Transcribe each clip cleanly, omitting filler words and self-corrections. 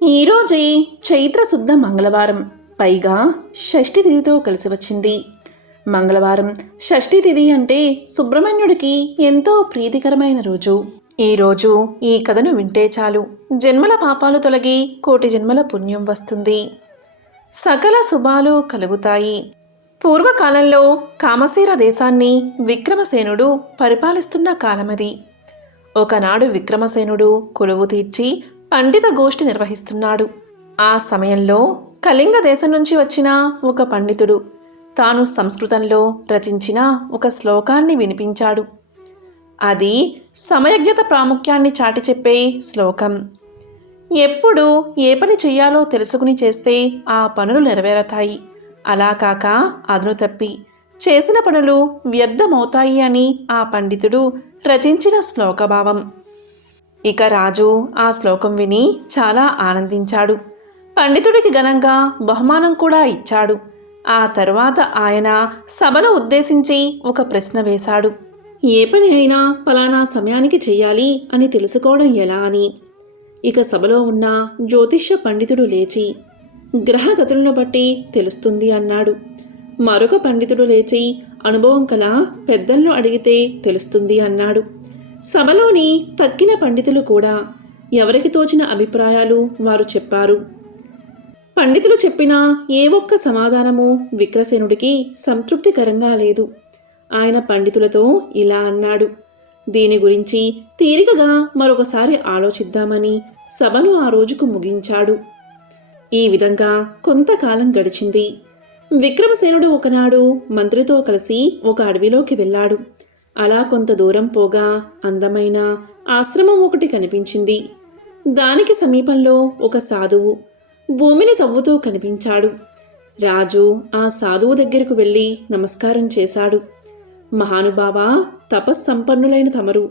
ఈరోజే చైత్ర శుద్ధ మంగళవారం, పైగా షష్ఠి తిథితో కలిసి వచ్చింది. మంగళవారం షష్ఠి తిథి అంటే సుబ్రహ్మణ్యుడికి ఎంతో ప్రీతికరమైన రోజు. ఈరోజు ఈ కథను వింటే చాలు, జన్మల పాపాలు తొలగి కోటి జన్మల పుణ్యం వస్తుంది, సకల శుభాలు కలుగుతాయి. పూర్వకాలంలో కామశీర దేశాన్ని విక్రమసేనుడు పరిపాలిస్తున్న కాలమది. ఒకనాడు విక్రమసేనుడు కొలువు తీర్చి పండిత గోష్ఠి నిర్వహిస్తున్నాడు. ఆ సమయంలో కళింగ దేశం నుంచి వచ్చిన ఒక పండితుడు తాను సంస్కృతంలో రచించిన ఒక శ్లోకాన్ని వినిపించాడు. అది సమయజ్ఞత ప్రాముఖ్యాన్ని చాటి చెప్పే శ్లోకం. ఎప్పుడు ఏ పని చెయ్యాలో తెలుసుకుని చేస్తే ఆ పనులు నెరవేరతాయి, అలా కాక అదును తప్పి చేసిన పనులు వ్యర్థమవుతాయి అని ఆ పండితుడు రచించిన శ్లోకభావం. ఇక రాజు ఆ శ్లోకం విని చాలా ఆనందించాడు. పండితుడికి ఘనంగా బహుమానం కూడా ఇచ్చాడు. ఆ తరువాత ఆయన సభను ఉద్దేశించి ఒక ప్రశ్న వేశాడు. ఏ పని అయినా ఫలానా సమయానికి చెయ్యాలి అని తెలుసుకోవడం ఎలా అని. ఇక సభలో ఉన్న జ్యోతిష్య పండితుడు లేచి, గ్రహగతులను బట్టి తెలుస్తుంది అన్నాడు. మరొక పండితుడు లేచి, అనుభవం కల పెద్దలను అడిగితే తెలుస్తుంది అన్నాడు. సభలోని తక్కిన పండితులు కూడా ఎవరికి తోచిన అభిప్రాయాలు వారు చెప్పారు. పండితులు చెప్పిన ఏ ఒక్క సమాధానము విక్రసేనుడికి సంతృప్తికరంగా లేదు. ఆయన పండితులతో ఇలా అన్నాడు. దీని గురించి తీరికగా మరొకసారి ఆలోచిద్దామని సభను ఆ రోజుకు ముగించాడు. ఈ విధంగా కొంతకాలం గడిచింది. విక్రమసేనుడు ఒకనాడు మంత్రితో కలిసి ఒక అడవిలోకి వెళ్ళాడు. అలా కొంత దూరం పోగా అందమైన ఆశ్రమం ఒకటి కనిపించింది. దానికి సమీపంలో ఒక సాధువు భూమిని తవ్వుతూ కనిపించాడు. రాజు ఆ సాధువు దగ్గరకు వెళ్ళి నమస్కారం చేశాడు. మహానుభావా, తపస్సంపన్నులైన తమరు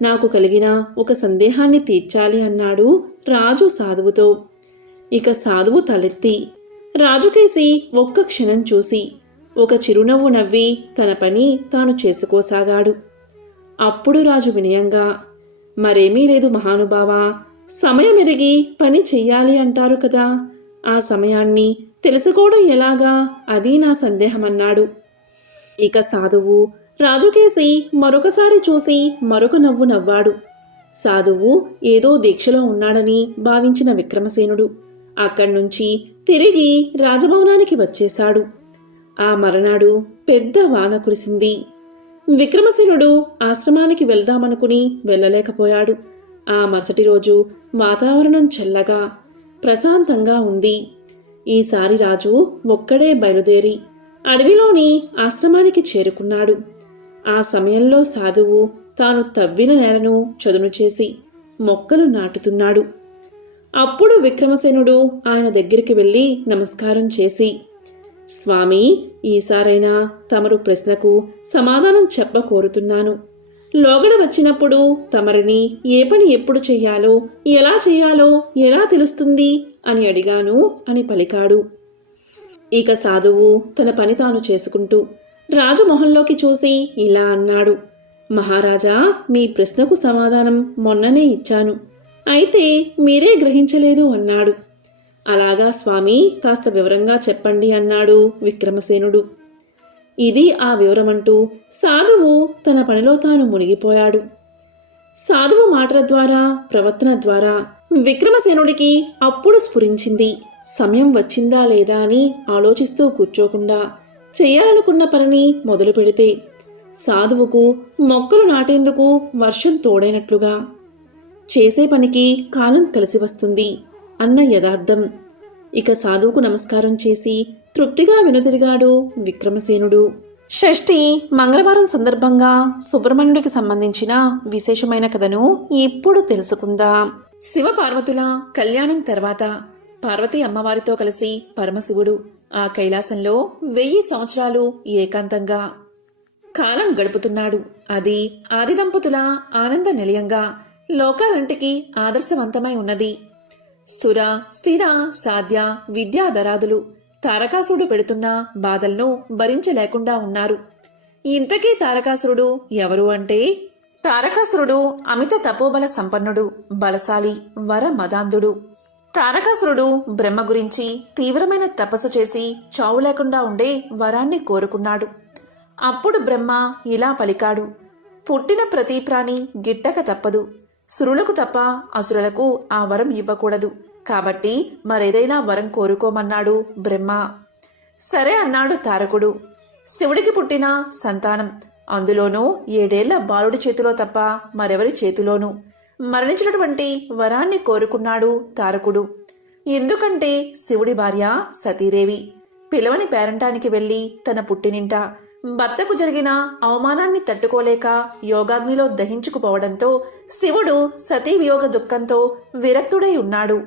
నాకు కలిగిన ఒక సందేహాన్ని తీర్చాలి అన్నాడు రాజు సాధువుతో. ఇక సాధువు తలెత్తి రాజుకేసి ఒక్క క్షణం చూసి ఒక చిరునవ్వు నవ్వి తన పని తాను చేసుకోసాగాడు. అప్పుడు రాజు వినయంగా, మరేమీ లేదు మహానుభావా, సమయమెరిగి పని చెయ్యాలి అంటారు కదా, ఆ సమయాన్ని తెలుసుకోవడం ఎలాగా, అది నా సందేహమన్నాడు. ఇక సాధువు రాజుకేసి మరొకసారి చూసి మరొక నవ్వు నవ్వాడు. సాధువు ఏదో దీక్షలో ఉన్నాడని భావించిన విక్రమసేనుడు అక్కడ్నుంచి తిరిగి రాజభవనానికి వచ్చేశాడు. ఆ మరనాడు పెద్ద వాన కురిసింది. విక్రమసేనుడు ఆశ్రమానికి వెళ్దామనుకుని వెళ్ళలేకపోయాడు. ఆ మరుసటి రోజు వాతావరణం చల్లగా ప్రశాంతంగా ఉంది. ఈసారి రాజు ఒక్కడే బయలుదేరి అడవిలోని ఆశ్రమానికి చేరుకున్నాడు. ఆ సమయంలో సాధువు తాను తవ్విన నేలను చదును చేసి మొక్కలు నాటుతున్నాడు. అప్పుడు విక్రమసేనుడు ఆయన దగ్గరికి వెళ్ళి నమస్కారం చేసి, స్వామి, ఈసారైనా తమరు ప్రశ్నకు సమాధానం చెప్ప కోరుతున్నాను. లోగడ వచ్చినప్పుడు తమరిని ఏ పని ఎప్పుడు చెయ్యాలో, ఎలా చెయ్యాలో ఎలా తెలుస్తుంది అని అడిగాను అని పలికాడు. ఇక సాధువు తన పని తాను చేసుకుంటూ రాజు మొహంలోకి చూసి ఇలా అన్నాడు. మహారాజా, మీ ప్రశ్నకు సమాధానం మొన్ననే ఇచ్చాను, అయితే మీరే గ్రహించలేదు అన్నాడు. అలాగా స్వామి, కాస్త వివరంగా చెప్పండి అన్నాడు విక్రమసేనుడు. ఇది ఆ వివరమంటూ సాధువు తన పనిలో తాను మునిగిపోయాడు. సాధువు మాటల ద్వారా, ప్రవర్తన ద్వారా విక్రమసేనుడికి అప్పుడు స్ఫురించింది. సమయం వచ్చిందా లేదా అని ఆలోచిస్తూ కూర్చోకుండా చెయ్యాలనుకున్న పనిని మొదలు పెడితే సాధువుకు మొక్కలు నాటేందుకు వర్షం తోడైనట్లుగా చేసే పనికి కాలం కలిసి వస్తుంది అన్న యథార్థం. ఇక సాధువుకు నమస్కారం చేసి తృప్తిగా వెనుదిరిగాడు విక్రమసేనుడు. షష్ఠి మంగళవారం సందర్భంగా సుబ్రహ్మణ్యుడికి సంబంధించిన విశేషమైన కథను ఇప్పుడు తెలుసుకుందాం. శివ పార్వతుల కళ్యాణం తర్వాత పార్వతీ అమ్మవారితో కలిసి పరమశివుడు ఆ కైలాసంలో 1000 సంవత్సరాలు ఏకాంతంగా కాలం గడుపుతున్నాడు. అది ఆది దంపతుల ఆనంద నిలయంగా లోకాలంటికి ఆదర్శవంతమై ఉన్నది. స్థుర, స్థిర, సాధ్య, విద్యాధరాదులు తారకాసురుడు పెడుతున్న బాధలను భరించలేకుండా ఉన్నారు. ఇంతకీ తారకాసురుడు ఎవరు అంటే, తారకాసురుడు అమిత తపోబల సంపన్నుడు, బలశాలి, వర మదాంధుడు. తారకాసురుడు బ్రహ్మ గురించి తీవ్రమైన తపస్సు చేసి చావు లేకుండా ఉండే వరాన్ని కోరుకున్నాడు. అప్పుడు బ్రహ్మ ఇలా పలికాడు: పుట్టిన ప్రతి ప్రాణి గిట్టక తప్పదు. సురులకు తప్ప అసురులకు ఆ వరం ఇవ్వకూడదు. కాబట్టి మరేదైనా వరం కోరుకోమన్నాడు బ్రహ్మ. సరే అన్నాడు తారకుడు. శివుడికి పుట్టిన సంతానం, అందులోనూ 7 ఏళ్ల బాలుడి చేతిలో తప్ప మరెవరి చేతిలోనూ మరణించినటువంటి వరాన్ని కోరుకున్నాడు తారకుడు. ఎందుకంటే శివుడి భార్య సతీదేవి పిలవని పేరంటానికి వెళ్లి తన పుట్టినింట భర్తకు జరిగిన అవమానాన్ని తట్టుకోలేక యోగాగ్నిలో దహించుకుపోవడంతో శివుడు సతీ వియోగ దుఃఖంతో విరక్తుడై ఉన్నాడు.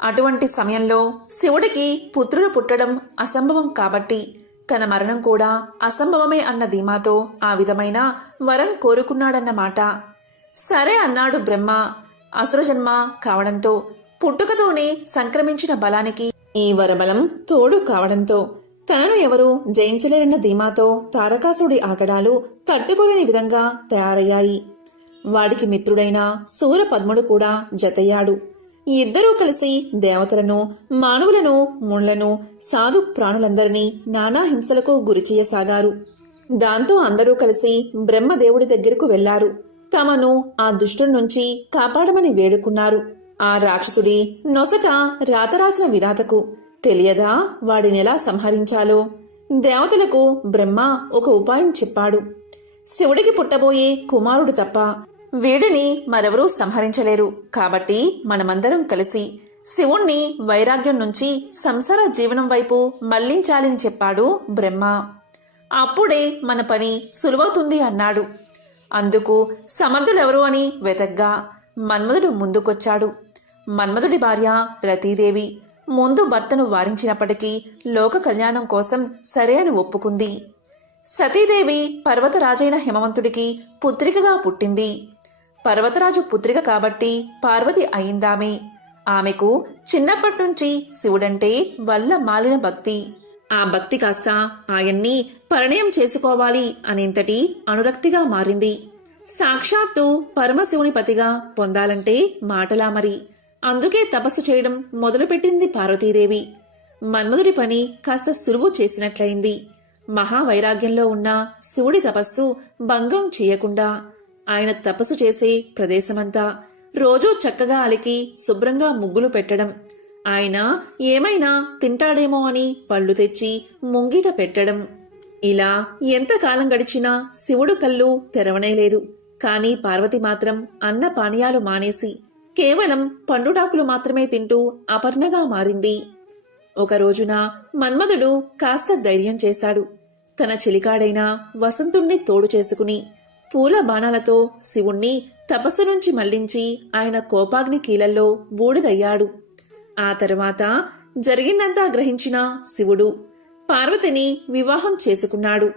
అటువంటి సమయంలో శివుడికి పుత్రులు పుట్టడం అసంభవం కాబట్టి తన మరణం కూడా అసంభవమే అన్న ధీమాతో ఆ విధమైన వరం కోరుకున్నాడన్నమాట. సరే అన్నాడు బ్రహ్మ. అసురజన్మ కావడంతో పుట్టుకతోనే సంక్రమించిన బలానికి ఈ వరబలం తోడు కావడంతో తనను ఎవరూ జయించలేరన్న ధీమాతో తారకాసుడి ఆగడాలు తట్టుకోలేని విధంగా తయారయ్యాయి. వాడికి మిత్రుడైన సూరపద్ముడు కూడా జతయ్యాడు. ఇద్దరూ కలిసి దేవతలను, మానవులను, మునులను, సాధు ప్రాణులందరినీ నానా హింసలకు గురిచేయసాగారు. దాంతో అందరూ కలిసి బ్రహ్మదేవుడి దగ్గరకు వెళ్లారు. తమను ఆ దుష్టుడి నుంచి కాపాడమని వేడుకున్నారు. ఆ రాక్షసుడి నొసట రాతరాసిన విధాతకు తెలియదా వాడినెలా సంహరించాలో? దేవతలకు బ్రహ్మ ఒక ఉపాయం చెప్పాడు. శివుడికి పుట్టబోయే కుమారుడు తప్ప వీడిని మరెవరూ సంహరించలేరు. కాబట్టి మనమందరం కలిసి శివుణ్ణి వైరాగ్యం నుంచి సంసార జీవనం వైపు మళ్లించాలని చెప్పాడు బ్రహ్మ. అప్పుడే మన పని సులువవుతుంది అన్నాడు. అందుకు సమర్థులెవరు అని వెతగ్గా మన్మధుడు ముందుకొచ్చాడు. మన్మధుడి భార్య రతీదేవి ముందు భర్తను వారించినప్పటికీ లోక కళ్యాణం కోసం సరే అని ఒప్పుకుంది. సతీదేవి పర్వతరాజైన హిమవంతుడికి పుత్రికగా పుట్టింది. పర్వతరాజు పుత్రిక కాబట్టి పార్వతి అయిందామే. ఆమెకు చిన్నప్పటినుంచి శివుడంటే వల్ల మాలిన భక్తి. ఆ భక్తి కాస్త ఆయన్ని పరిణయం చేసుకోవాలి అనేంతటి అనురక్తిగా మారింది. సాక్షాత్తు పరమశివుని పతిగా పొందాలంటే మాటలా మరి. అందుకే తపస్సు చేయడం మొదలుపెట్టింది పార్వతీదేవి. మన్మధుడి పని కాస్త సులువు చేసినట్లయింది. మహావైరాగ్యంలో ఉన్న శివుడి తపస్సు భంగం చేయకుండా ఆయన తపస్సు చేసే ప్రదేశమంతా రోజూ చక్కగా అలికి శుభ్రంగా ముగ్గులు పెట్టడం, ఆయన ఏమైనా తింటాడేమో అని పళ్ళు తెచ్చి ముంగిట పెట్టడం. ఇలా ఎంతకాలం గడిచినా శివుడు కళ్ళు తెరవనేలేదు. కాని పార్వతి మాత్రం అన్న పానీయాలు మానేసి కేవలం పండుటాకులు మాత్రమే తింటూ అపర్ణగా మారింది. ఒక రోజున మన్మధుడు కాస్త ధైర్యం చేశాడు. తన చిలికాడైన వసంతుణ్ణి తోడు చేసుకుని పూల బాణాలతో శివుణ్ణి తపస్సు నుంచి మళ్లించి ఆయన కోపాగ్ని కీలల్లో బూడిదయ్యాడు. ఆ తర్వాత జరిగిందంతా గ్రహించిన శివుడు పార్వతిని వివాహం చేసుకున్నాడు.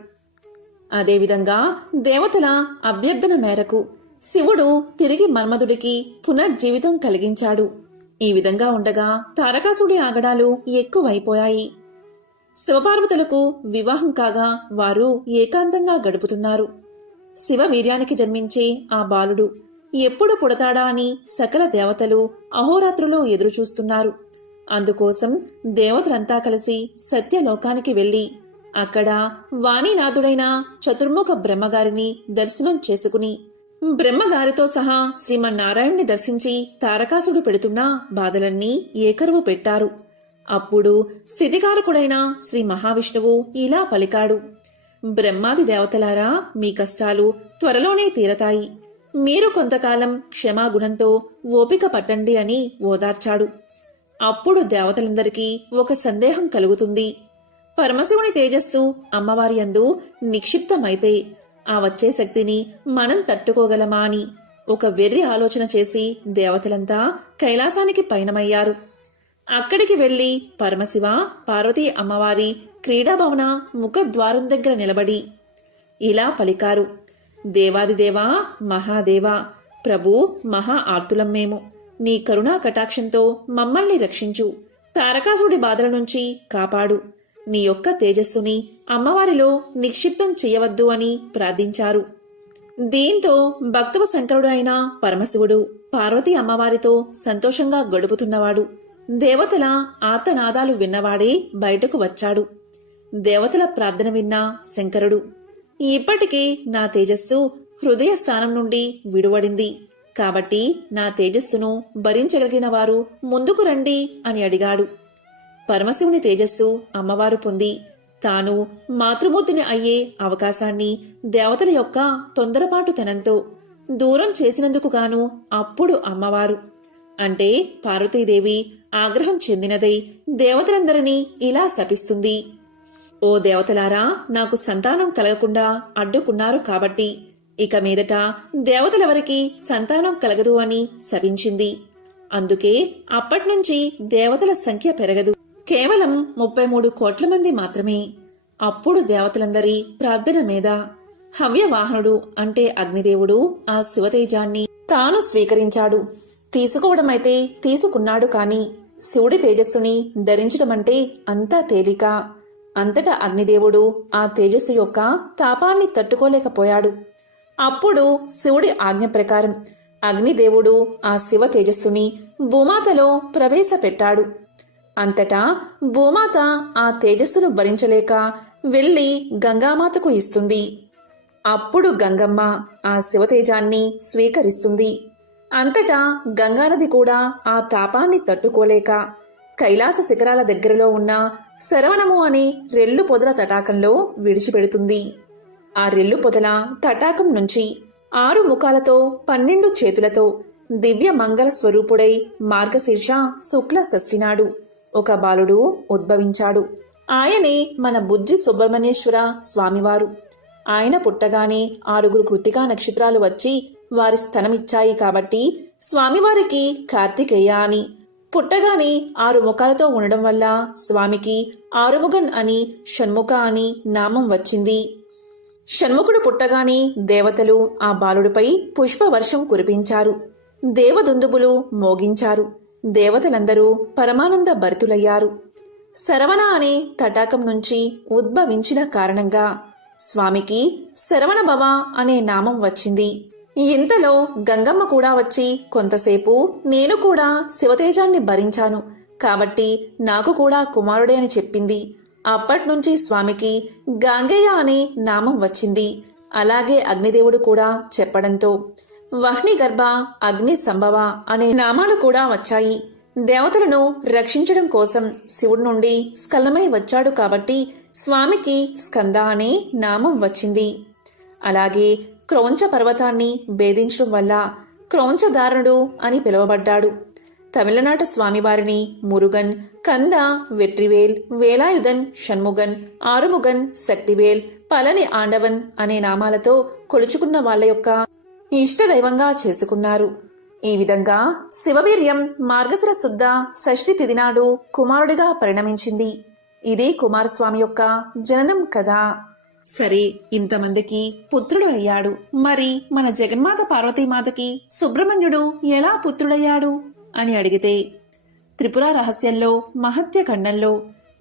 అదేవిధంగా దేవతల అభ్యర్థన మేరకు శివుడు తిరిగి మన్మధుడికి పునర్జీవితం కలిగించాడు. ఈ విధంగా ఉండగా తారకాసుడి ఆగడాలు ఎక్కువైపోయాయి. శివపార్వతులకు వివాహం కాగా వారు ఏకాంతంగా గడుపుతున్నారు. శివ వీర్యానికి జన్మించే ఆ బాలుడు ఎప్పుడు పుడతాడా అని సకల దేవతలు అహోరాత్రులు ఎదురుచూస్తున్నారు. అందుకోసం దేవతలంతా కలిసి సత్యలోకానికి వెళ్లి అక్కడ వాణీనాథుడైన చతుర్ముఖ బ్రహ్మగారిని దర్శనం చేసుకుని బ్రహ్మగారితో సహా శ్రీమన్నారాయణ్ణి దర్శించి తారకాసుడు పెడుతున్న బాధలన్నీ ఏకరువు పెట్టారు. అప్పుడు స్థితికారకుడైన శ్రీ మహావిష్ణువు ఇలా పలికాడు: బ్రహ్మాది దేవతలారా, మీ కష్టాలు త్వరలోనే తీరతాయి. మీరు కొంతకాలం క్షమాగుణంతో ఓపిక పట్టండి అని ఓదార్చాడు. అప్పుడు దేవతలందరికీ ఒక సందేహం కలుగుతుంది. పరమశివుని తేజస్సు అమ్మవారి యందు నిక్షిప్తమైతే ఆ వచ్చే శక్తిని మనం తట్టుకోగలమా అని ఒక వెర్రి ఆలోచన చేసి దేవతలంతా కైలాసానికి పయనమయ్యారు. అక్కడికి వెళ్లి పరమశివ పార్వతీ అమ్మవారి క్రీడాభవన ముఖద్వారం దగ్గర నిలబడి ఇలా పలికారు: దేవాదిదేవా, మహాదేవా, ప్రభు, మహా ఆర్తులం మేము. నీ కరుణా కటాక్షంతో మమ్మల్ని రక్షించు. తారకాసుడి బాధల నుంచి కాపాడు. నీ యొక్క తేజస్సుని అమ్మవారిలో నిక్షిప్తం చేయవద్దు అని ప్రార్థించారు. దీంతో భక్తవ శంకరుడు అయిన పరమశివుడు పార్వతీ అమ్మవారితో సంతోషంగా గడుపుతున్నవాడు దేవతల ఆర్తనాదాలు విన్నవాడే బయటకు వచ్చాడు. దేవతల ప్రార్థన విన్న శంకరుడు, ఇప్పటికే నా తేజస్సు హృదయ స్థానం నుండి విడువడింది, కాబట్టి నా తేజస్సును భరించగలిగిన వారు ముందుకు రండి అని అడిగాడు. పరమశివుని తేజస్సు అమ్మవారు పొంది తాను మాతృమూర్తిని అయ్యే అవకాశాన్ని దేవతల యొక్క తొందరపాటుతనంతో దూరం చేసినందుకు గాను అప్పుడు అమ్మవారు అంటే పార్వతీదేవి ఆగ్రహం చెందినదై దేవతలందరినీ ఇలా శపిస్తుంది. ఓ దేవతలారా, నాకు సంతానం కలగకుండా అడ్డుకున్నారు కాబట్టి ఇక మీదట దేవతలెవరికి సంతానం కలగదు అని శపించింది. అందుకే అప్పట్నుంచి దేవతల సంఖ్య పెరగదు, కేవలం 33 కోట్ల మంది మాత్రమే. అప్పుడు దేవతలందరి ప్రార్థన మీద హవ్యవాహనుడు అంటే అగ్నిదేవుడు ఆ శివతేజాన్ని తాను స్వీకరించాడు. తీసుకోవడమైతే తీసుకున్నాడు, కాని శివుడి తేజస్సుని ధరించడమంటే అంతా తేలిక. అంతటా అగ్నిదేవుడు ఆ తేజస్సు యొక్క తాపాన్ని తట్టుకోలేకపోయాడు. అప్పుడు శివుడి ఆజ్ఞ ప్రకారం అగ్నిదేవుడు ఆ శివ తేజస్సుని భూమాతలో ప్రవేశపెట్టాడు. అంతటా భూమాత ఆ తేజస్సును భరించలేక వెళ్లి గంగామాతకు ఇస్తుంది. అప్పుడు గంగమ్మ ఆ శివతేజాన్ని స్వీకరిస్తుంది. అంతటా గంగానది కూడా ఆ తాపాన్ని తట్టుకోలేక కైలాస శిఖరాల దగ్గరలో ఉన్న శరవణము అనే రెల్లు పొదల తటాకంలో విడిచిపెడుతుంది. ఆ రెల్లు పొదల తటాకం నుంచి 6 ముఖాలతో 12 చేతులతో దివ్య మంగళ స్వరూపుడై మార్గశీర్ష శుక్ల షష్ఠినాడు ఒక బాలుడు ఉద్భవించాడు. ఆయనే మన బుజ్జి సుబ్రహ్మణ్యేశ్వర స్వామివారు. ఆయన పుట్టగానే 6 కృత్తికా నక్షత్రాలు వచ్చి వారి స్థనమిచ్చాయి కాబట్టి స్వామివారికి కార్తికేయ అని, పుట్టగానే 6 ముఖాలతో ఉండడం వల్ల స్వామికి ఆరుముగన్ అని షణ్ముఖ అని నామం వచ్చింది. షణ్ముఖుడు పుట్టగానే దేవతలు ఆ బాలుడిపై పుష్పవర్షం కురిపించారు. దేవదుందుబులు మోగించారు. దేవతలందరూ పరమానంద భరితులయ్యారు. శరవణ అనే తటాకం నుంచి ఉద్భవించిన కారణంగా స్వామికి శరవణభవ అనే నామం వచ్చింది. ఇంతలో గంగమ్మ కూడా వచ్చి కొంతసేపు నేను కూడా శివతేజాన్ని భరించాను కాబట్టి నాకు కూడా కుమారుడే అని చెప్పింది. అప్పట్నుంచి స్వామికి గాంగేయ అనే నామం వచ్చింది. అలాగే అగ్నిదేవుడు కూడా చెప్పడంతో వహ్ని గర్భ, అగ్ని సంభవ అనే నామాలు కూడా వచ్చాయి. దేవతలను రక్షించడం కోసం శివుడి నుండి స్కలమై వచ్చాడు కాబట్టి స్వామికి స్కంద అనే నామం వచ్చింది. అలాగే క్రౌంచ పర్వతాన్ని భేదించడం వల్ల క్రౌంచధారణుడు అని పిలువబడ్డాడు. తమిళనాట స్వామివారిని మురుగన్, కంద, వెట్రివేల్, వేలాయుధన్, షణ్ముగన్, ఆరుముగన్, శక్తివేల్, పళని ఆండవన్ అనే నామాలతో కొలుచుకున్న వాళ్ల యొక్క ఇష్టదైవంగా చేసుకున్నారు. ఈ విధంగా శివవీర్యం మార్గశిర శుద్ధ షష్ఠి తిథి నాడు కుమారుడిగా పరిణమించింది. ఇదే కుమారస్వామి యొక్క జననం కదా. సరే, ఇంతమందికి పుత్రుడు అయ్యాడు. మరి మన జగన్మాత పార్వతీమాతకి సుబ్రహ్మణ్యుడు ఎలా పుత్రుడయ్యాడు అని అడిగితే త్రిపుర రహస్యంలో మహత్య ఖండంలో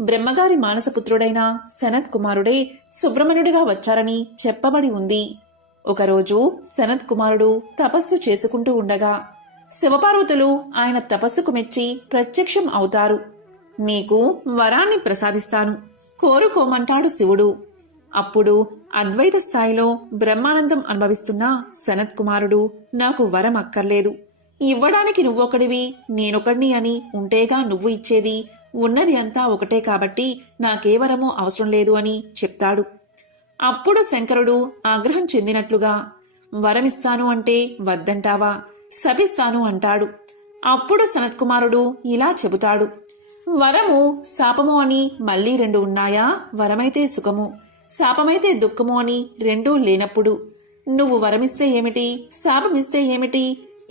బ్రహ్మగారి మానసపుత్రుడైన సనత్ కుమారుడే సుబ్రహ్మణ్యుడిగా వచ్చారని చెప్పబడి ఉంది. ఒకరోజు సనత్ కుమారుడు తపస్సు చేసుకుంటూ ఉండగా శివపార్వతులు ఆయన తపస్సుకు మెచ్చి ప్రత్యక్షం అవుతారు. నీకు వరాన్ని ప్రసాదిస్తాను, కోరుకోమంటాడు శివుడు. అప్పుడు అద్వైత స్థాయిలో బ్రహ్మానందం అనుభవిస్తున్న సనత్ కుమారుడు నాకు వరం అక్కర్లేదు, ఇవ్వడానికి నువ్వొకడివి నేనొకడిని అని ఉంటేగా నువ్వు ఇచ్చేది, ఉన్నది అంతా ఒకటే కాబట్టి నాకే వరమూ అవసరం లేదు అని చెప్తాడు. అప్పుడు శంకరుడు ఆగ్రహం చెందినట్లుగా వరమిస్తాను అంటే వద్దంటావా, శపిస్తాను అంటాడు. అప్పుడు సనత్కుమారుడు ఇలా చెబుతాడు, వరము శాపము అని మళ్ళీ 2 ఉన్నాయా? వరమైతే సుఖము, శాపమైతే దుఃఖము అని 2 లేనప్పుడు నువ్వు వరమిస్తే ఏమిటి, శాపమిస్తే ఏమిటి,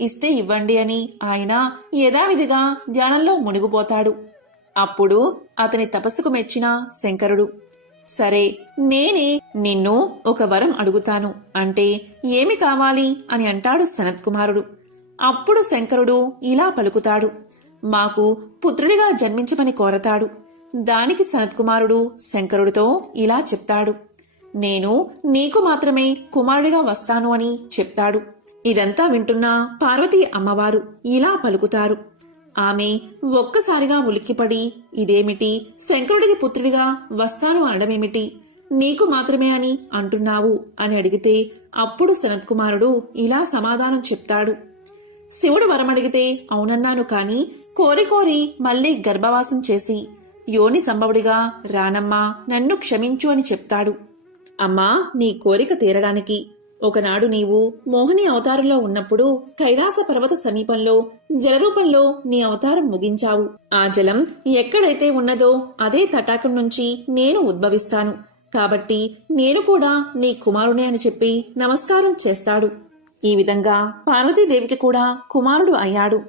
ఇస్తే ఇవ్వండి అని ఆయన యథావిధిగా ధ్యానంలో మునిగిపోతాడు. అప్పుడు అతని తపస్సుకు మెచ్చిన శంకరుడు, సరే నేనే నిన్ను ఒక వరం అడుగుతాను అంటే ఏమి కావాలి అని అంటాడు సనత్కుమారుడు. అప్పుడు శంకరుడు ఇలా పలుకుతాడు, మాకు పుత్రుడిగా జన్మించమని కోరతాడు. దానికి సనత్కుమారుడు శంకరుడితో ఇలా చెప్తాడు, నేను నీకు మాత్రమే కుమారుడిగా వస్తాను అని చెప్తాడు. ఇదంతా వింటున్న పార్వతీ అమ్మవారు ఇలా పలుకుతారు, ఆమె ఒక్కసారిగా ఉలిక్కిపడి, ఇదేమిటి, శంకరుడికి పుత్రుడిగా వస్తాను అనడమేమిటి, నీకు మాత్రమే అని అంటున్నావు అని అడిగితే అప్పుడు సనత్కుమారుడు ఇలా సమాధానం చెప్తాడు. శివుడు వరమడిగితే అవునన్నాను కాని కోరి కోరి మళ్లీ గర్భవాసం చేసి యోని సంభవుడిగా రానమ్మా, నన్ను క్షమించు అని చెప్తాడు. అమ్మా, నీ కోరిక తీరడానికి ఒకనాడు నీవు మోహిని అవతారంలో ఉన్నప్పుడు కైలాస పర్వత సమీపంలో జలరూపంలో నీ అవతారం ముగించావు. ఆ జలం ఎక్కడైతే ఉన్నదో అదే తటాకం నుంచి నేను ఉద్భవిస్తాను. కాబట్టి నేను కూడా నీ కుమారునే అని చెప్పి నమస్కారం చేస్తాడు. ఈ విధంగా పార్వతీదేవికి కూడా కుమారుడు అయ్యాడు.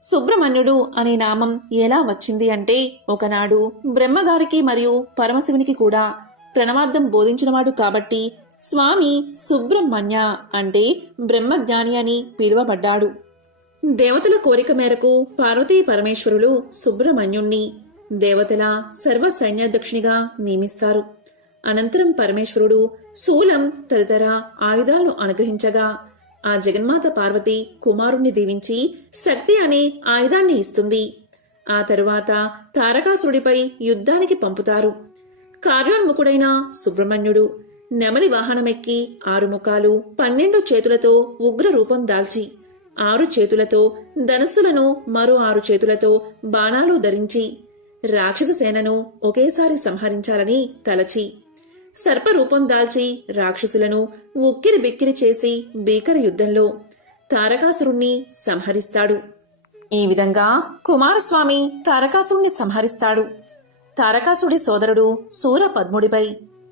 సుబ్రహ్మణ్యుడు అనే నామం ఎలా వచ్చింది అంటే, ఒకనాడు బ్రహ్మగారికి మరియు పరమశివునికి కూడా ప్రణవార్థం బోధించినవాడు కాబట్టి స్వామి సుబ్రహ్మణ్య అంటే బ్రహ్మజ్ఞాని అని పిలువబడ్డాడు. దేవతల కోరిక మేరకు పార్వతీ పరమేశ్వరులు సుబ్రహ్మణ్యుణ్ణి దేవతల సర్వ సైన్యాధ్యక్షునిగా నియమిస్తారు. అనంతరం పరమేశ్వరుడు శూలం తదితర ఆయుధాలను అనుగ్రహించగా ఆ జగన్మాత పార్వతి కుమారుణ్ణి దీవించి శక్తి అనే ఆయుధాన్ని ఇస్తుంది. ఆ తరువాత తారకాసురుడిపై యుద్ధానికి పంపుతారు. కార్యోన్ముఖుడైన సుబ్రహ్మణ్యుడు నెమలి వాహనమెక్కి 6 ముఖాలు 12 చేతులతో ఉగ్ర రూపం దాల్చి 6 చేతులతో ధనస్సులను మరో 6 చేతులతో బాణాలు ధరించి రాక్షస సేనను ఒకేసారి సంహరించాలని తలచి సర్పరూపం దాల్చి రాక్షసులను ఉక్కిరి బిక్కిరి చేసి భీకర యుద్ధంలో తారకాసురుణ్ణి సంహరిస్తాడు. ఈ విధంగా కుమారస్వామి తారకాసురుణ్ణి సంహరిస్తాడు. తారకాసుడి సోదరుడు శూరపద్ముడిపై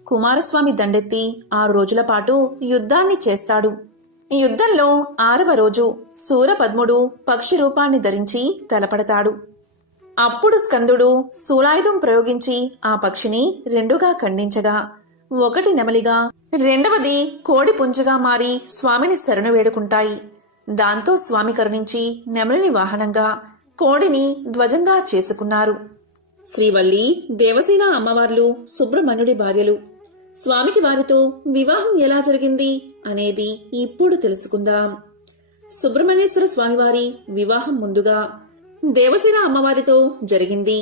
కుమారస్వామి దండెత్తి 6 రోజుల పాటు యుద్ధాన్ని చేస్తాడు. ఈ యుద్ధంలో 6వ రోజు శూరపద్ముడు పక్షి రూపాన్ని ధరించి తలపడతాడు. అప్పుడు స్కందుడు శూలాయుధం ప్రయోగించి ఆ పక్షిని 2గా ఖండించగా, ఒకటి నెమలిగా 2వది కోడి పుంజుగా మారి స్వామిని శరణు వేడుకుంటాయి. దాంతో స్వామి కరుణించి నెమలిని వాహనంగా, కోడిని ధ్వజంగా చేసుకున్నారు. శ్రీవల్లి, దేవసేన అమ్మవార్లు సుబ్రహ్మణ్యుడి భార్యలు. స్వామికి వారితో వివాహం ఎలా జరిగింది అనేది ఇప్పుడు తెలుసుకుందాం. సుబ్రహ్మణ్యేశ్వర స్వామివారి వివాహం ముందుగా దేవసేన అమ్మవారితో జరిగింది.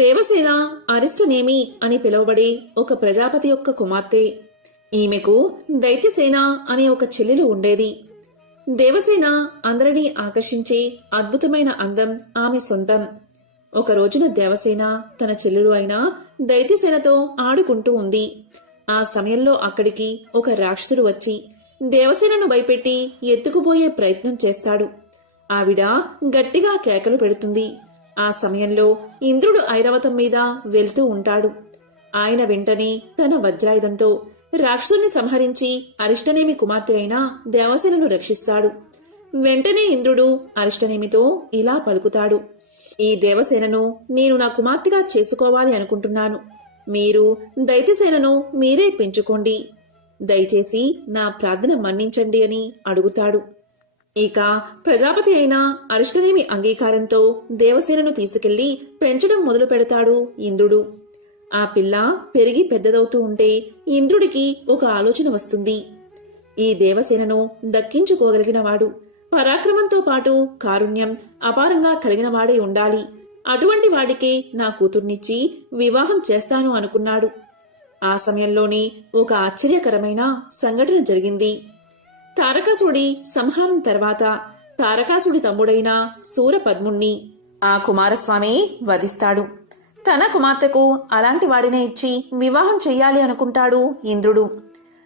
దేవసేన అరిష్టనేమి అని పిలువబడే ఒక ప్రజాపతి యొక్క కుమార్తె. ఈమెకు దైత్యసేన అనే ఒక చెల్లెలు ఉండేది. దేవసేన అందరినీ ఆకర్షించే అద్భుతమైన అందం ఆమె సొంతం. ఒక రోజున దేవసేన తన చెల్లెలు అయిన దైత్యసేనతో ఆడుకుంటూ ఉంది. ఆ సమయంలో అక్కడికి ఒక రాక్షసుడు వచ్చి దేవసేనను భయపెట్టి ఎత్తుకుపోయే ప్రయత్నం చేస్తాడు. ఆవిడ గట్టిగా కేకలు పెడుతుంది. ఆ సమయంలో ఇంద్రుడు ఐరావతం మీద వెళ్తూ ఉంటాడు. ఆయన వెంటనే తన వజ్రాయుధంతో రాక్షసుని సంహరించి అరిష్టనేమి కుమార్తె అయిన దేవసేనను రక్షిస్తాడు. వెంటనే ఇంద్రుడు అరిష్టనేమితో ఇలా పలుకుతాడు: ఈ దేవసేనను నేను నా కుమార్తెగా చేసుకోవాలి అనుకుంటున్నాను. మీరు దైత్యసేనను మీరే పెంచుకోండి. దయచేసి నా ప్రార్థన మన్నించండి అని అడుగుతాడు. ఇక ప్రజాపతి అయిన అరిష్టనేమి అంగీకారంతో దేవసేనను తీసుకెళ్లి పెంచడం మొదలు పెడతాడు ఇంద్రుడు. ఆ పిల్ల పెరిగి పెద్దదవుతూ ఉంటే ఇంద్రుడికి ఒక ఆలోచన వస్తుంది. ఈ దేవసేనను దక్కించుకోగలిగినవాడు, పరాక్రమంతో పాటు కారుణ్యం అపారంగా కలిగినవాడే ఉండాలి. అటువంటి వాడికే నా కూతుర్నిచ్చి వివాహం చేస్తాను అనుకున్నాడు. ఆ సమయంలోనే ఒక ఆశ్చర్యకరమైన సంఘటన జరిగింది. తారకాసుడి సంహారం తర్వాత తారకాసుడి తమ్ముడైన శూరపద్ముణ్ణి ఆ కుమారస్వామి వధిస్తాడు. తన కుమార్తెకు అలాంటి వాడినే ఇచ్చి వివాహం చెయ్యాలి అనుకుంటాడు ఇంద్రుడు.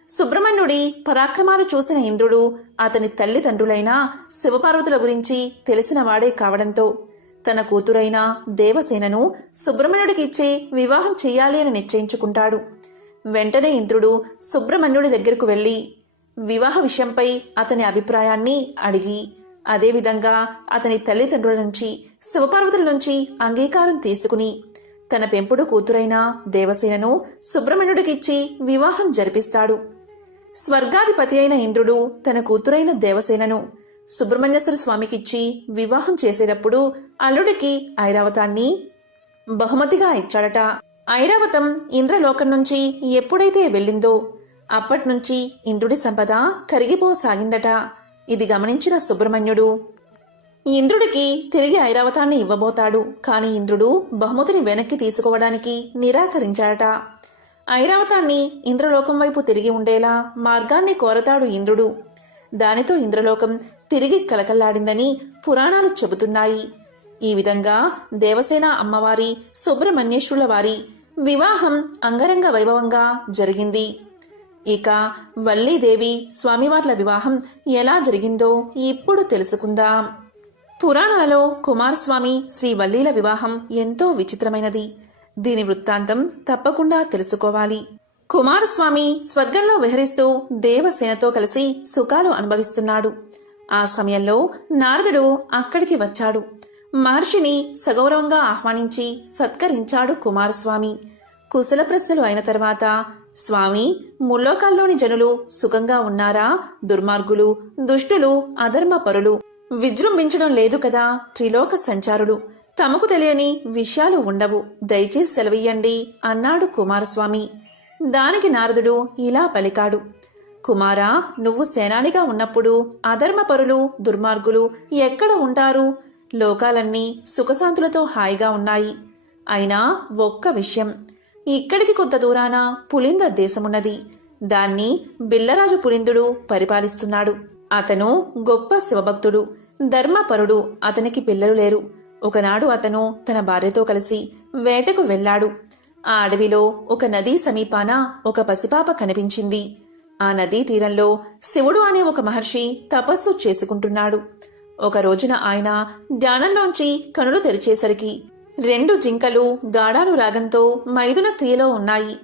సుబ్రహ్మణ్యుడి పరాక్రమాలు చూసిన ఇంద్రుడు అతని తల్లిదండ్రులైన శివపార్వతుల గురించి తెలిసిన వాడే కావడంతో తన కూతురైన దేవసేనను సుబ్రహ్మణ్యుడికి ఇచ్చే వివాహం చెయ్యాలి అని నిశ్చయించుకుంటాడు. వెంటనే ఇంద్రుడు సుబ్రహ్మణ్యుడి దగ్గరకు వెళ్లి వివాహ విషయంపై అతని అభిప్రాయాన్ని అడిగి అదేవిధంగా అతని తల్లిదండ్రుల నుంచి శివపార్వతుల నుంచి అంగీకారం తీసుకుని తన పెంపుడు కూతురైన దేవసేనను సుబ్రహ్మణ్యుడికిచ్చి వివాహం జరిపిస్తాడు. స్వర్గాధిపతి అయిన ఇంద్రుడు తన కూతురైన దేవసేనను సుబ్రహ్మణ్యేశ్వర స్వామికిచ్చి వివాహం చేసేటప్పుడు అల్లుడికి ఐరావతాన్ని బహుమతిగా ఇచ్చాడట. ఐరావతం ఇంద్రలోకం నుంచి ఎప్పుడైతే వెళ్ళిందో అప్పట్నుంచి ఇంద్రుడి సంపద కరిగిపోసాగిందట. ఇది గమనించిన సుబ్రహ్మణ్యుడు ఇంద్రుడికి తిరిగి ఐరావతాన్ని ఇవ్వబోతాడు. కాని ఇంద్రుడు బహుమతిని వెనక్కి తీసుకోవడానికి నిరాకరించాడట. ఐరావతాన్ని ఇంద్రలోకం వైపు తిరిగి ఉండేలా మార్గాన్ని కోరతాడు ఇంద్రుడు. దానితో ఇంద్రలోకం తిరిగి కలకల్లాడిందని పురాణాలు చెబుతున్నాయి. ఈ విధంగా దేవసేన అమ్మవారి సుబ్రహ్మణ్యేశ్వరుల వారి వివాహం అంగరంగ వైభవంగా జరిగింది. ఇక వల్లీదేవి స్వామివార్ల వివాహం ఎలా జరిగిందో ఇప్పుడు తెలుసుకుందాం. పురాణాలలో కుమారస్వామి శ్రీ వల్లీల వివాహం ఎంతో విచిత్రమైనది. దీని వృత్తాంతం తప్పకుండా తెలుసుకోవాలి. కుమారస్వామి స్వర్గంలో విహరిస్తూ దేవసేనతో కలిసి సుఖాలు అనుభవిస్తున్నాడు. ఆ సమయంలో నారదుడు అక్కడికి వచ్చాడు. మహర్షిని సగౌరవంగా ఆహ్వానించి సత్కరించాడు కుమారస్వామి. కుశల ప్రశ్నలు అయిన తర్వాత, స్వామి, ముల్లోకాల్లోని జనులు సుఖంగా ఉన్నారా? దుర్మార్గులు, దుష్టులు, అధర్మపరులు విజృంభించడం లేదు కదా? త్రిలోక సంచారులు, తమకు తెలియని విషయాలు ఉండవు, దయచేసి సెలవియ్యండి అన్నాడు కుమారస్వామి. దానికి నారదుడు ఇలా పలికాడు. కుమారా, నువ్వు సేనానిగా ఉన్నప్పుడు అధర్మపరులు, దుర్మార్గులు ఎక్కడ ఉంటారు? లోకాలన్నీ సుఖశాంతులతో హాయిగా ఉన్నాయి. అయినా ఒక్క విషయం, ఇక్కడికి కొంత దూరాన పులింద దేశమున్నది. దాన్ని బిల్లరాజు పులిందుడు పరిపాలిస్తున్నాడు. అతను గొప్ప శివభక్తుడు, ధర్మపరుడు. అతనికి పిల్లలు లేరు. ఒకనాడు అతను తన భార్యతో కలిసి వేటకు వెళ్లాడు. ఆ అడవిలో ఒక నదీ సమీపాన ఒక పసిపాప కనిపించింది. ఆ నదీ తీరంలో శివుడు అనే ఒక మహర్షి తపస్సు చేసుకుంటున్నాడు. ఒక రోజున ఆయన ధ్యానంలోంచి కనులు తెరిచేసరికి 2 జింకలు గాఢాను రాగంతో మైదున క్రియలో ఉన్నాయి.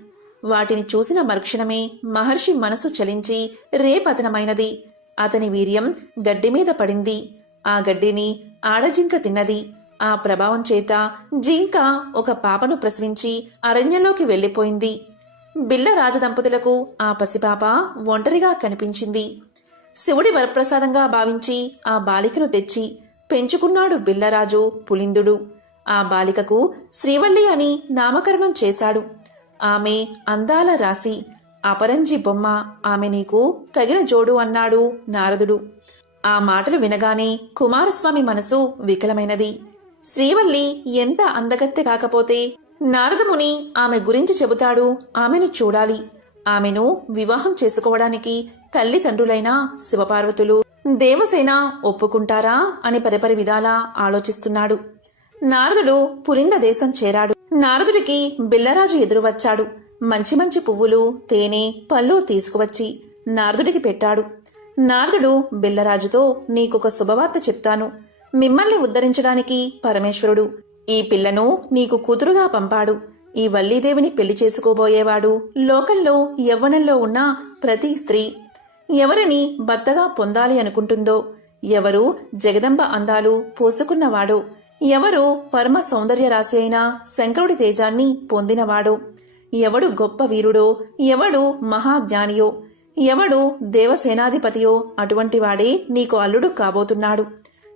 వాటిని చూసిన మరుక్షణమే మహర్షి మనసు చలించి రేపతనమైనది. అతని వీర్యం గడ్డిమీద పడింది. ఆ గడ్డిని ఆడజింక తిన్నది. ఆ ప్రభావం చేత జింక ఒక పాపను ప్రసవించి అరణ్యంలోకి వెళ్లిపోయింది. బిల్ల రాజదంపతులకు ఆ పసిపాప ఒంటరిగా కనిపించింది. శివుడి వరప్రసాదంగా భావించి ఆ బాలికను తెచ్చి పెంచుకున్నాడు బిల్లరాజు పులిందుడు. ఆ బాలికకు శ్రీవల్లి అని నామకరణం చేశాడు. ఆమె అందాల రాశి, అపరంజి బొమ్మ. ఆమె నీకు తగిన జోడు అన్నాడు నారదుడు. ఆ మాటలు వినగానే కుమారస్వామి మనసు వికలమైనది. శ్రీవల్లి ఎంత అందగత్తె కాకపోతే నారదముని ఆమె గురించి చెబుతాడు. ఆమెను చూడాలి. ఆమెను వివాహం చేసుకోవడానికి తల్లిదండ్రులైన శివపార్వతులు, దేవసేన ఒప్పుకుంటారా అని పరిపరి విధాలా ఆలోచిస్తున్నాడు. నారదుడు పులింద దేశం చేరాడు. నారదుడికి బిల్లరాజు ఎదురు వచ్చాడు. మంచి మంచి పువ్వులు, తేనె, పళ్ళు తీసుకువచ్చి నారదుడికి పెట్టాడు. నారదుడు బిల్లరాజుతో, నీకొక శుభవార్త చెప్తాను. మిమ్మల్ని ఉద్ధరించడానికి పరమేశ్వరుడు ఈ పిల్లను నీకు కూతురుగా పంపాడు. ఈ వల్లీదేవిని పెళ్లి చేసుకోబోయేవాడు లోకంలో యవ్వనంలో ఉన్న ప్రతి స్త్రీ ఎవరిని భర్తగా పొందాలి అనుకుంటుందో, ఎవరు జగదంబ అందాలు పోసుకున్నవాడో, ఎవరు పరమ సౌందర్య రాశి అయిన శంకరుడి తేజాన్ని పొందినవాడో, ఎవడు గొప్ప వీరుడో, ఎవడు మహాజ్ఞానియో, ఎవడు దేవసేనాధిపతియో అటువంటి వాడే నీకు అల్లుడు కాబోతున్నాడు.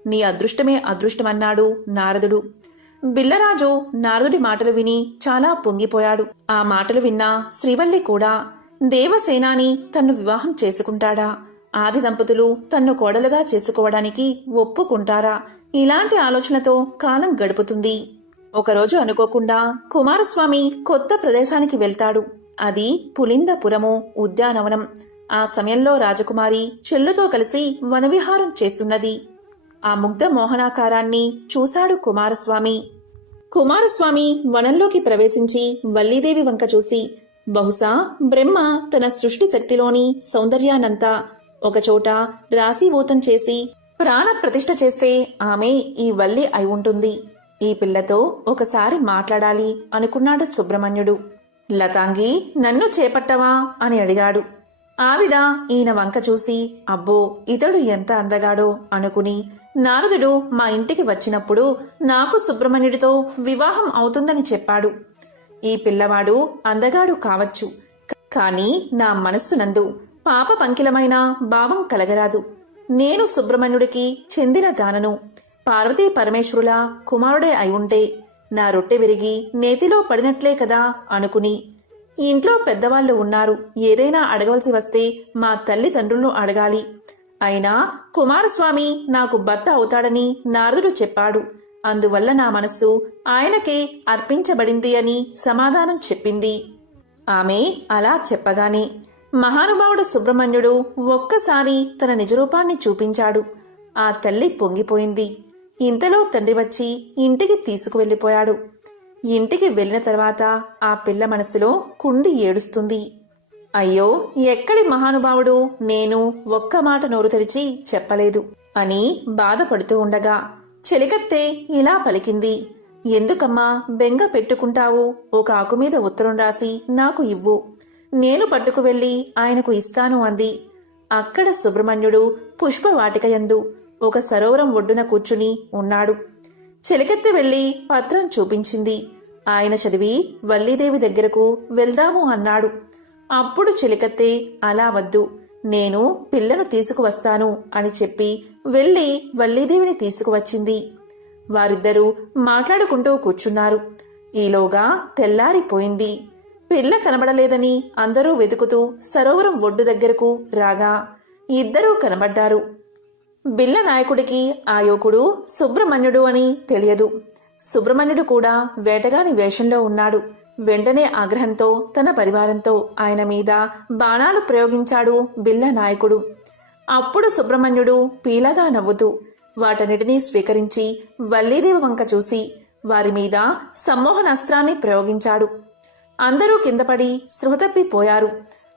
నీ అదృష్టమే అదృష్టమన్నాడు నారదుడు. బిల్లరాజు నారదుడి మాటలు విని చాలా పొంగిపోయాడు. ఆ మాటలు విన్న శ్రీవల్లి కూడా దేవసేనాని తన్ను వివాహం చేసుకుంటాడా? ఆది దంపతులు తన్ను కోడలుగా చేసుకోవడానికి ఒప్పుకుంటారా? ఇలాంటి ఆలోచనతో కాలం గడుపుతుంది. ఒకరోజు అనుకోకుండా కుమారస్వామి కొత్త ప్రదేశానికి వెళ్తాడు. అది పులిందపురము ఉద్యానవనం. ఆ సమయంలో రాజకుమారి చెల్లుతో కలిసి వనవిహారం చేస్తున్నది. ఆ ముగ్ధ మోహనాకారాన్ని చూశాడు కుమారస్వామి. కుమారస్వామి వనంలోకి ప్రవేశించి వల్లీదేవి వంక చూసి, బహుశా బ్రహ్మ తన సృష్టి శక్తిలోని సౌందర్యానంతా ఒకచోట రాశీభూతం చేసి ప్రాణ ప్రతిష్ఠ చేస్తే ఆమె ఈ వల్లి అయి ఉంటుంది. ఈ పిల్లతో ఒకసారి మాట్లాడాలి అనుకున్నాడు సుబ్రహ్మణ్యుడు. లతాంగి, నన్ను చేపట్టవా అని అడిగాడు. ఆవిడ ఈయన వంక చూసి, అబ్బో, ఇతడు ఎంత అందగాడో అనుకుని, నారదుడు మా ఇంటికి వచ్చినప్పుడు నాకు సుబ్రహ్మణ్యుడితో వివాహం అవుతుందని చెప్పాడు. ఈ పిల్లవాడు అందగాడు కావచ్చు, కాని నా మనస్సునందు పాప పంకిలమైన భావం కలగరాదు. నేను సుబ్రహ్మణ్యుడికి చెందిన దానను. పార్వతీ పరమేశ్వరుల కుమారుడే అయి ఉంటే నా రొట్టె విరిగి నేతిలో పడినట్లే కదా అనుకుని, ఇంట్లో పెద్దవాళ్లు ఉన్నారు, ఏదైనా అడగవలసి వస్తే మా తల్లిదండ్రులను అడగాలి. అయినా కుమారస్వామి నాకు భర్త అవుతాడని నారదుడు చెప్పాడు. అందువల్ల నా మనస్సు ఆయనకే అర్పించబడింది అని సమాధానం చెప్పింది. ఆమె అలా చెప్పగానే మహానుభావుడు సుబ్రహ్మణ్యుడు ఒక్కసారి తన నిజరూపాన్ని చూపించాడు. ఆ తల్లి పొంగిపోయింది. ఇంతలో తండ్రి వచ్చి ఇంటికి తీసుకువెళ్ళిపోయాడు. ఇంటికి వెళ్ళిన తర్వాత ఆ పిల్ల మనసులో కుండి ఏడుస్తుంది. అయ్యో, ఎక్కడి మహానుభావుడు, నేను ఒక్క మాట నోరు తెరిచి చెప్పలేదు అని బాధపడుతూ ఉండగా చెలికత్తె ఇలా పలికింది. ఎందుకమ్మా బెంగ పెట్టుకుంటావు? ఒక ఆకు మీద ఉత్తరం రాసి నాకు ఇవ్వు, నేను పట్టుకు వెళ్ళి ఆయనకు ఇస్తాను అంది. అక్కడ సుబ్రహ్మణ్యుడు పుష్పవాటికయందు ఒక సరోవరం ఒడ్డున కూర్చుని ఉన్నాడు. చెలికెత్తి వెళ్లి పత్రం చూపించింది. ఆయన చదివి వల్లీదేవి దగ్గరకు వెళ్దాము అన్నాడు. అప్పుడు చెలికత్తె అలా వద్దు, నేను పిల్లను తీసుకువస్తాను అని చెప్పి వెళ్లి వల్లీదేవిని తీసుకువచ్చింది. వారిద్దరూ మాట్లాడుకుంటూ కూర్చున్నారు. ఈలోగా తెల్లారిపోయింది. పిల్ల కనబడలేదని అందరూ వెతుకుతూ సరోవరం ఒడ్డు దగ్గరకు రాగా ఇద్దరూ కనబడ్డారు. బిల్ల నాయకుడికి ఆ యువకుడు సుబ్రహ్మణ్యుడు అని తెలియదు. సుబ్రహ్మణ్యుడు కూడా వేటగాని వేషంలో ఉన్నాడు. వెంటనే ఆగ్రహంతో తన పరివారంతో ఆయన మీద బాణాలు ప్రయోగించాడు బిల్ల నాయకుడు. అప్పుడు సుబ్రహ్మణ్యుడు పీలగా నవ్వుతూ వాటన్నిటినీ స్వీకరించి వల్లీదేవి వంక చూసి వారి మీద సమ్మోహనాస్త్రాన్ని ప్రయోగించాడు. అందరూ కిందపడి స్పృహ తప్పిపోయారు.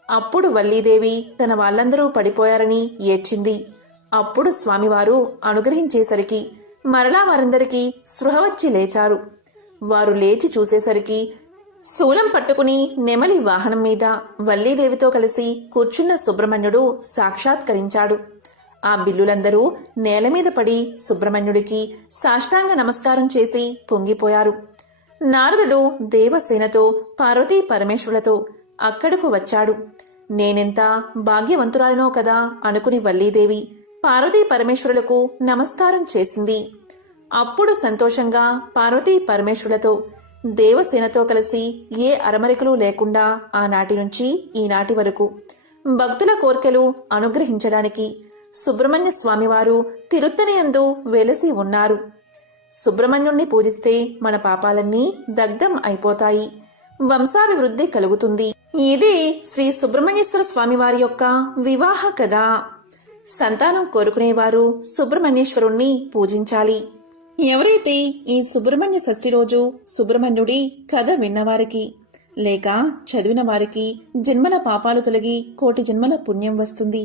అప్పుడు వల్లీదేవి తన వాళ్ళందరూ పడిపోయారని ఏడ్చింది. అప్పుడు స్వామివారు అనుగ్రహించేసరికి మరలా వారందరికీ స్పృహ వచ్చి లేచారు. వారు లేచి చూసేసరికి శూలం పట్టుకుని నెమలి వాహనం మీద వల్లీదేవితో కలిసి కూర్చున్న సుబ్రహ్మణ్యుడు సాక్షాత్కరించాడు. ఆ బిల్లులందరూ నేల మీద పడి సుబ్రహ్మణ్యుడికి సాష్టాంగ నమస్కారం చేసి పొంగిపోయారు. నారదుడు దేవసేనతో పార్వతీ పరమేశ్వరులతో అక్కడకు వచ్చాడు. నేనెంత భాగ్యవంతురాలినో కదా అనుకుని వల్లీదేవి పార్వతీ పరమేశ్వరులకు నమస్కారం చేసింది. అప్పుడు సంతోషంగా పార్వతీ పరమేశ్వరులతో దేవసేనతో కలిసి ఏ అరమరికలు లేకుండా ఆనాటి నుంచి ఈనాటి వరకు భక్తుల కోర్కెలు అనుగ్రహించడానికి సుబ్రహ్మణ్య స్వామివారు తిరుత్తనియందు వెలసి ఉన్నారు. సుబ్రహ్మణ్యుణ్ణి పూజిస్తే మన పాపాలన్నీ దగ్ధం అయిపోతాయి, వంశాభివృద్ధి కలుగుతుంది. ఇది శ్రీ సుబ్రహ్మణ్యేశ్వర స్వామివారి యొక్క వివాహ కథ. సంతానం కోరుకునేవారు సుబ్రహ్మణ్యేశ్వరుణ్ణి పూజించాలి. ఎవరైతే ఈ సుబ్రహ్మణ్య షష్ఠి రోజు సుబ్రహ్మణ్యుడి కథ విన్నవారికి లేక చదివిన వారికి జన్మల పాపాలు తొలగి కోటి జన్మల పుణ్యం వస్తుంది,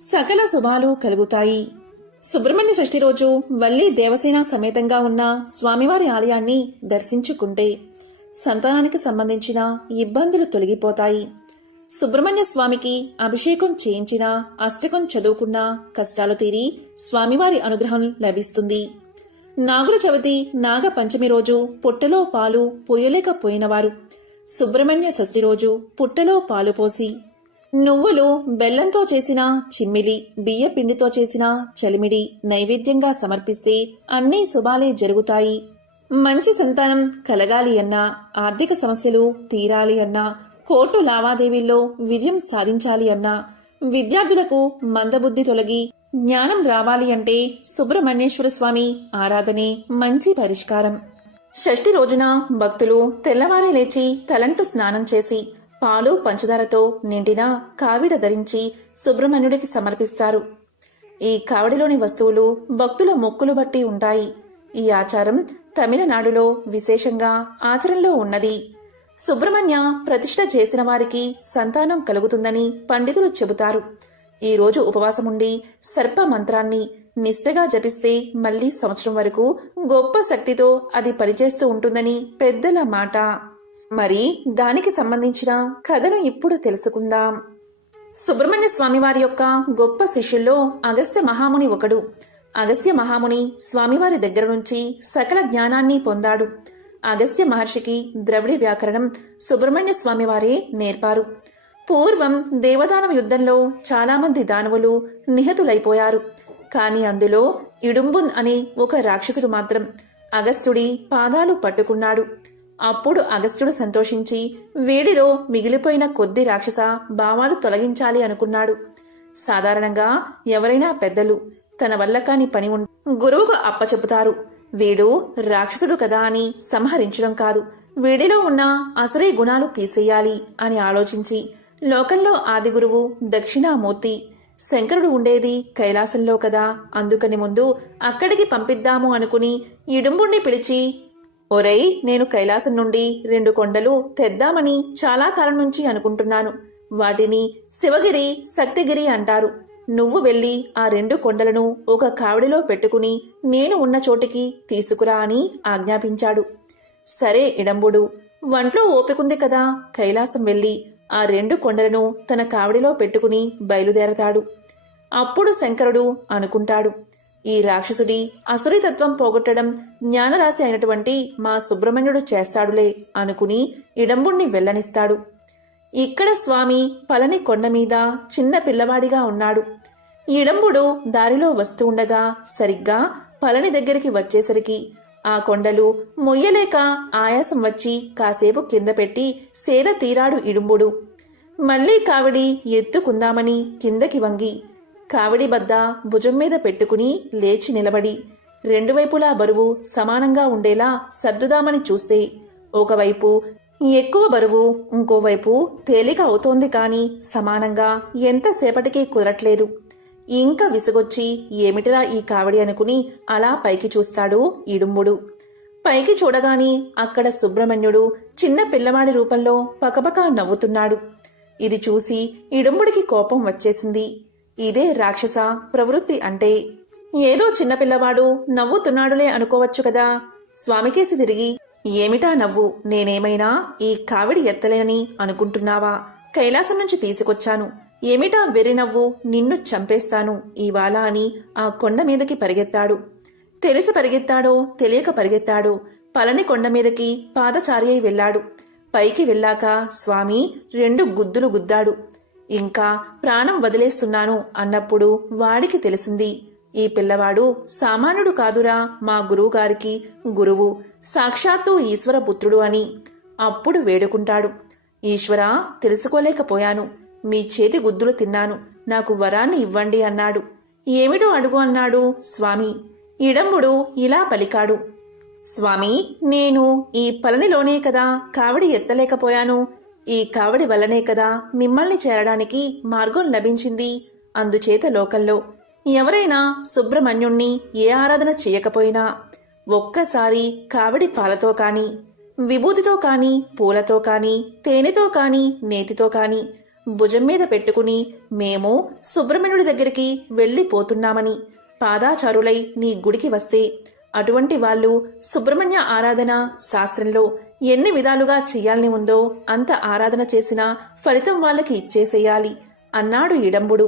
సకల శుభాలు కలుగుతాయి. సుబ్రహ్మణ్య షష్ఠి రోజు వల్లి దేవసేన సమేతంగా ఉన్న స్వామివారి ఆలయాన్ని దర్శించుకుంటే సంతానానికి సంబంధించిన ఇబ్బందులు తొలగిపోతాయి. సుబ్రహ్మణ్య స్వామికి అభిషేకం చేయించిన, అష్టకం చదువుకున్న కష్టాలు తీరి స్వామివారి అనుగ్రహం లభిస్తుంది. నాగుల చవితి నాగ పంచమి రోజు పుట్టలో పాలు పోయలేకపోయినవారు సుబ్రహ్మణ్య షష్ఠి రోజు పుట్టలో పాలు పోసి నువ్వులు బెల్లంతో చేసిన చిమ్మిలి, బియ్య పిండితో చేసిన చలిమిడి నైవేద్యంగా సమర్పిస్తే అన్ని శుభాలే జరుగుతాయి. మంచి సంతానం కలగాలి అన్నా, ఆర్థిక సమస్యలు తీరాలి అన్నా, కోర్టు లావాదేవీల్లో విజయం సాధించాలి అన్నా, విద్యార్థులకు మందబుద్ధి తొలగి జ్ఞానం రావాలి అంటే సుబ్రహ్మణ్యేశ్వర స్వామి ఆరాధనే మంచి పరిష్కారం. షష్ఠి రోజున భక్తులు తెల్లవారే లేచి తలంటు స్నానం చేసి పాలు పంచదారతో నిండిన కావిడ ధరించి సుబ్రహ్మణ్యుడికి సమర్పిస్తారు. ఈ కావిడిలోని వస్తువులు భక్తుల మొక్కులు బట్టి ఉంటాయి. ఈ ఆచారం తమిళనాడులో విశేషంగా ఆచరణలో ఉన్నది. సుబ్రహ్మణ్య ప్రతిష్ఠ చేసిన వారికి సంతానం కలుగుతుందని పండితులు చెబుతారు. ఈ రోజు ఉపవాసముండి సర్ప మంత్రాన్ని నిష్ఠగా జపిస్తే మళ్లీ సంవత్సరం వరకు గొప్ప శక్తితో అది పనిచేస్తూ ఉంటుందని పెద్దల మాట. మరి దానికి సంబంధించిన కథను ఇప్పుడు తెలుసుకుందాం. సుబ్రహ్మణ్య స్వామివారి యొక్క గొప్ప శిష్యుల్లో అగస్త్య మహాముని ఒకడు. అగస్త్య మహాముని స్వామివారి దగ్గర నుంచి సకల జ్ఞానాన్ని పొందాడు. అగస్త్య మహర్షికి ద్రవిడ వ్యాకరణం సుబ్రహ్మణ్య స్వామివారే నేర్పారు. పూర్వం దేవదానవ యుద్ధంలో చాలామంది దానవులు నిహతులైపోయారు. కాని అందులో ఇడుంబున్ అనే ఒక రాక్షసుడు మాత్రం అగస్త్యుడి పాదాలు పట్టుకున్నాడు. అప్పుడు అగస్త్యుడు సంతోషించి వేడిలో మిగిలిపోయిన కొద్ది రాక్షస భావాలు తొలగించాలి అనుకున్నాడు. సాధారణంగా ఎవరైనా పెద్దలు తన వల్ల కాని పని గురువుకు అప్పచెపుతారు. వీడు రాక్షసుడు కదా అని సంహరించడం కాదు, వీడిలో ఉన్న అసురీ గుణాలు తీసేయాలి అని ఆలోచించి లోకంలో ఆది గురువు దక్షిణామూర్తి శంకరుడు ఉండేది కైలాసంలో కదా, అందుకని ముందు అక్కడికి పంపిద్దాము అనుకుని ఇడుంబుణ్ణి పిలిచి, ఒరేయ్, నేను కైలాసం నుండి 2 కొండలు తెద్దామని చాలా కాలం నుంచి అనుకుంటున్నాను. వాటిని శివగిరి, శక్తిగిరి అంటారు. నువ్వు వెళ్ళి ఆ 2 కొండలను ఒక కావిడిలో పెట్టుకుని నేను ఉన్న చోటికి తీసుకురా అని ఆజ్ఞాపించాడు. సరే ఇడంబుడు వంట్లో ఓపికంది కదా, కైలాసం వెళ్ళి ఆ 2 కొండలను తన కావిడిలో పెట్టుకుని బయలుదేరతాడు. అప్పుడు శంకరుడు అనుకుంటాడు, ఈ రాక్షసుడి అసురితత్వం పోగొట్టడం జ్ఞానరాశి అయినటువంటి మా సుబ్రహ్మణ్యుడు చేస్తాడులే అనుకుని ఇడంబుణ్ణి వెళ్ళనిస్తాడు. ఇక్కడ స్వామి పళని కొండ మీద చిన్న పిల్లవాడిగా ఉన్నాడు. ఇడంబుడు దారిలో వస్తూ ఉండగా సరిగ్గా పళని దగ్గరికి వచ్చేసరికి ఆ కొండలు మొయ్యలేక ఆయాసం వచ్చి కాసేపు కింద పెట్టి సేద తీరాడు ఇడుంబుడు. మళ్లీ కావిడి ఎత్తుకుందామని కిందకి వంగి కావిడి బద్ద భుజం మీద పెట్టుకుని లేచి నిలబడి 2 వైపులా బరువు సమానంగా ఉండేలా సర్దుదామని చూస్తే ఒకవైపు ఎక్కువ బరువు, ఇంకోవైపు తేలిక అవుతోంది కాని సమానంగా ఎంతసేపటికి కుదరట్లేదు. ఇంకా విసుగొచ్చి ఏమిటిరా ఈ కావడి అనుకుని అలా పైకి చూస్తాడు ఇడుంబుడు. పైకి చూడగాని అక్కడ సుబ్రహ్మణ్యుడు చిన్న పిల్లవాడి రూపంలో పకపకా నవ్వుతున్నాడు. ఇది చూసి ఇడుంబుడికి కోపం వచ్చేసింది. ఇదే రాక్షస ప్రవృత్తి అంటే. ఏదో చిన్నపిల్లవాడు నవ్వుతున్నాడులే అనుకోవచ్చు కదా. స్వామికేసి తిరిగి, ఏమిటా నవ్వు? నేనేమైనా ఈ కావిడి ఎత్తలేనని అనుకుంటున్నావా? కైలాసం నుంచి తీసుకొచ్చాను. ఏమిటా వెర్రి నవ్వు? నిన్ను చంపేస్తాను ఇవాళ అని ఆ కొండ మీదకి పరిగెత్తాడు. తెలిసి పరిగెత్తాడో తెలియక పరిగెత్తాడో పళని కొండ మీదకి పాదచారి అయి వెళ్లాడు. పైకి వెళ్ళాక స్వామి 2 గుద్దులు గుద్దాడు. ఇంకా ప్రాణం వదిలేస్తున్నాను అన్నప్పుడు వాడికి తెలిసింది, ఈ పిల్లవాడు సామాన్యుడు కాదురా, మా గురువుగారికి గురువు, సాక్షాత్తు ఈశ్వర పుత్రుడు అని. అప్పుడు వేడుకుంటాడు, ఈశ్వరా, తెలుసుకోలేకపోయాను. మీ చేతి గుద్దులు తిన్నాను, నాకు వరాన్ని ఇవ్వండి అన్నాడు. ఏమిటో అడుగు అన్నాడు స్వామి. ఇడంబుడు ఇలా పలికాడు, స్వామి, నేను ఈ పళనిలోనే కదా కావిడి ఎత్తలేకపోయాను. ఈ కావిడి వల్లనే కదా మిమ్మల్ని చేరడానికి మార్గం లభించింది. అందుచేత లోకంలో ఎవరైనా సుబ్రహ్మణ్యుణ్ణి ఏ ఆరాధన చేయకపోయినా ఒక్కసారి కావిడి పాలతో కాని, విభూతితో కాని, పూలతో కాని, తేనెతో కాని, నేతితో కాని భుజం మీద పెట్టుకుని మేము సుబ్రహ్మణ్యుడి దగ్గరికి వెళ్ళిపోతున్నామని పాదాచారులై నీ గుడికి వస్తే అటువంటి వాళ్ళు సుబ్రహ్మణ్య ఆరాధన శాస్త్రంలో ఎన్ని విధాలుగా చెయ్యాలని ఉందో అంత ఆరాధన చేసినా ఫలితం వాళ్ళకి ఇచ్చేసేయాలి అన్నాడు ఇడంబుడు.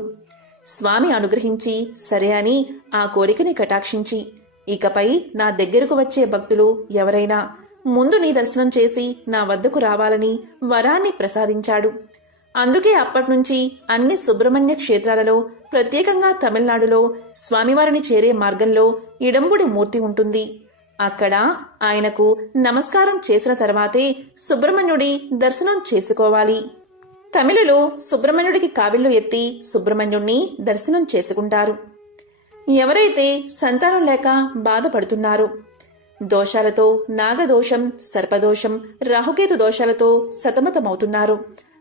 స్వామి అనుగ్రహించి సరే అని ఆ కోరికని కటాక్షించి, ఇకపై నా దగ్గరకు వచ్చే భక్తులు ఎవరైనా ముందు నీ దర్శనం చేసి నా వద్దకు రావాలని వరాన్ని ప్రసాదించాడు. అందుకే అప్పట్నుంచి అన్ని సుబ్రహ్మణ్య క్షేత్రాలలో, ప్రత్యేకంగా తమిళనాడులో స్వామివారిని చేరే మార్గంలో ఇడంబుడి మూర్తి ఉంటుంది. అక్కడ ఆయనకు నమస్కారం చేసిన తర్వాతే సుబ్రహ్మణ్యుడి దర్శనం చేసుకోవాలి. తమిళులు సుబ్రహ్మణ్యుడికి కావిళ్లు ఎత్తి సుబ్రహ్మణ్యుణ్ణి దర్శనం చేసుకుంటారు. ఎవరైతే సంతానం లేక బాధపడుతున్నారో, దోషాలతో, నాగదోషం, సర్పదోషం, రాహుకేతు దోషాలతో సతమతమవుతున్నారు,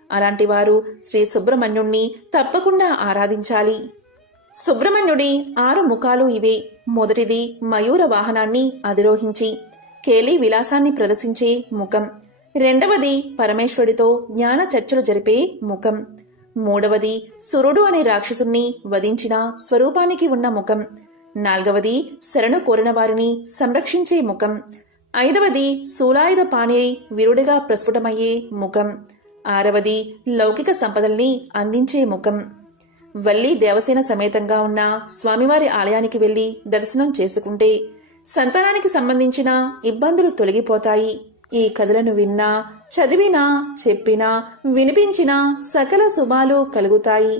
అలాంటి వారు శ్రీ సుబ్రహ్మణ్యుణ్ణి తప్పకుండా ఆరాధించాలి. సుబ్రహ్మణ్యుడి 6 ముఖాలు ఇవే. మొదటిది మయూర వాహనాన్ని అధిరోహించి కేలి విలాసాన్ని ప్రదర్శించే ముఖం. రెండవది పరమేశ్వరుడితో జ్ఞాన చర్చలు జరిపే ముఖం. మూడవది సురుడు అనే రాక్షసుణ్ణి వధించిన స్వరూపానికి ఉన్న ముఖం. నాల్గవది శరణు కోరిన వారిని సంరక్షించే ముఖం. ఐదవది శూలాయుధ పాణి అయి వీరుడిగా ప్రస్ఫుటమయ్యే ముఖం. ఆరవది లౌకిక సంపదల్ని అందించే ముఖం. వల్లి దేవసేన సమేతంగా ఉన్న స్వామివారి ఆలయానికి వెళ్లి దర్శనం చేసుకుంటే సంతానానికి సంబంధించిన ఇబ్బందులు తొలగిపోతాయి. ఈ కథలను విన్నా, చదివినా, చెప్పినా, వినిపించినా సకల శుభాలు కలుగుతాయి.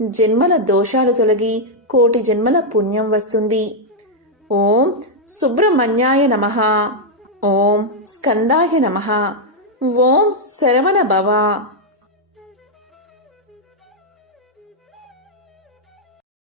జన్మల దోషాలు తొలగి కోటి జన్మల పుణ్యం వస్తుంది. ఓం సుబ్రహ్మణ్యాయ నమః. ఓం స్కందాయ నమః. ఓం శరవణ భవ.